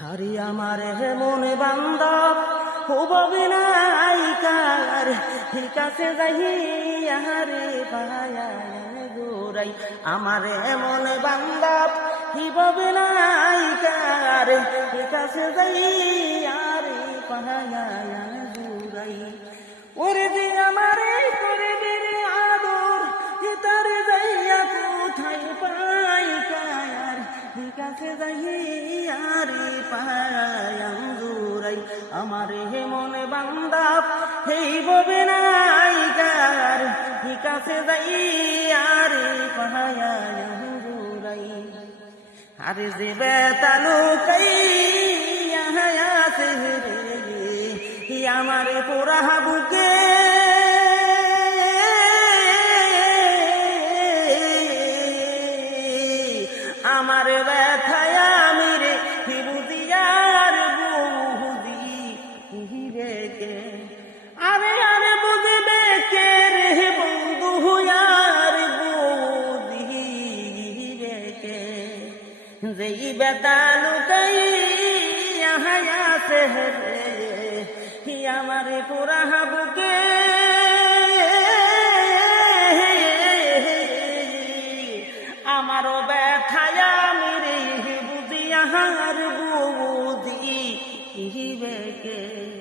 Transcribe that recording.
হারি আমার হে মনে বান্ধব হুববি নাইকার কাছে যাই আহারে পায়ায় গোরাই আমার হে মনে বান্ধব হিববি নাইকার কাছে যাই আরে পায়ায় গোরাই ওরে যে আমারে করে বেরে আদর তারে যাইয়া কোথায় পাই কার কাছে যাই আরে পায়াম জুরাই আমারে হে মনে বান্ধব হেই ববে নাই কার কাছে যাই আরে পায়াম জুরাই আরে যে বেতালুকাই আছে রে আমারে পোড়া বুকে আমার ব্যথায় আমি রে বুঝিয়ার বুঝি কে আরে আরে বুঝবে কে রে বন্ধু আর বুঝি কে যেই বেতা লুকাই আছে রে আমার পুরা বুকে আমারও ব্যথায় আমি রে বুঝি আহার বুঝি কে